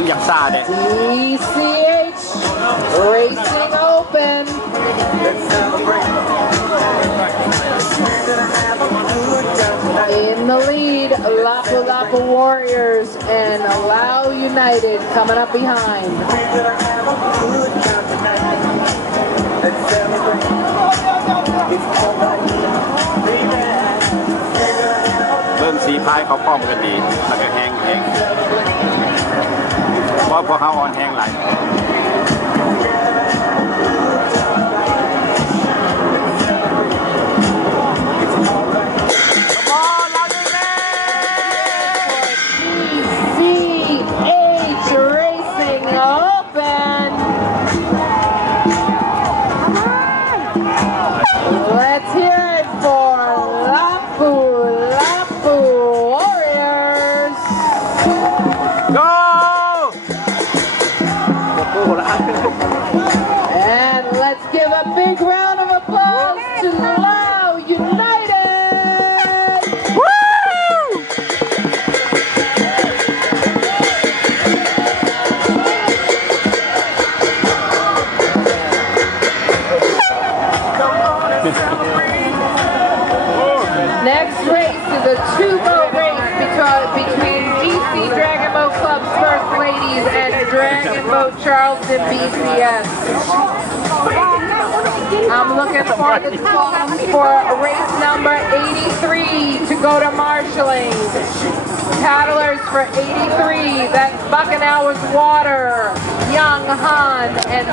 มันอยากซาเด้ DCH Racing Open. In the lead, Lapu Lapu Warriors and Lao United coming up behind. เริ่มสีพายเขาป้อมกันดีแล้วก็แห้งเพราะพวกเขาอ่อนแห้งหลายLet's hear it for Lapu Lapu Warriors. Go! And let's give a big round of applause to Lao United. Woo! Next race is a two-boat race between DC Dragon Boat Club's First Ladies and Dragon Boat Charleston BCS. I'm looking for the song for race number 83 to go to marshalling. Paddlers for 83, that's Buckenauer's Water, Young Han, and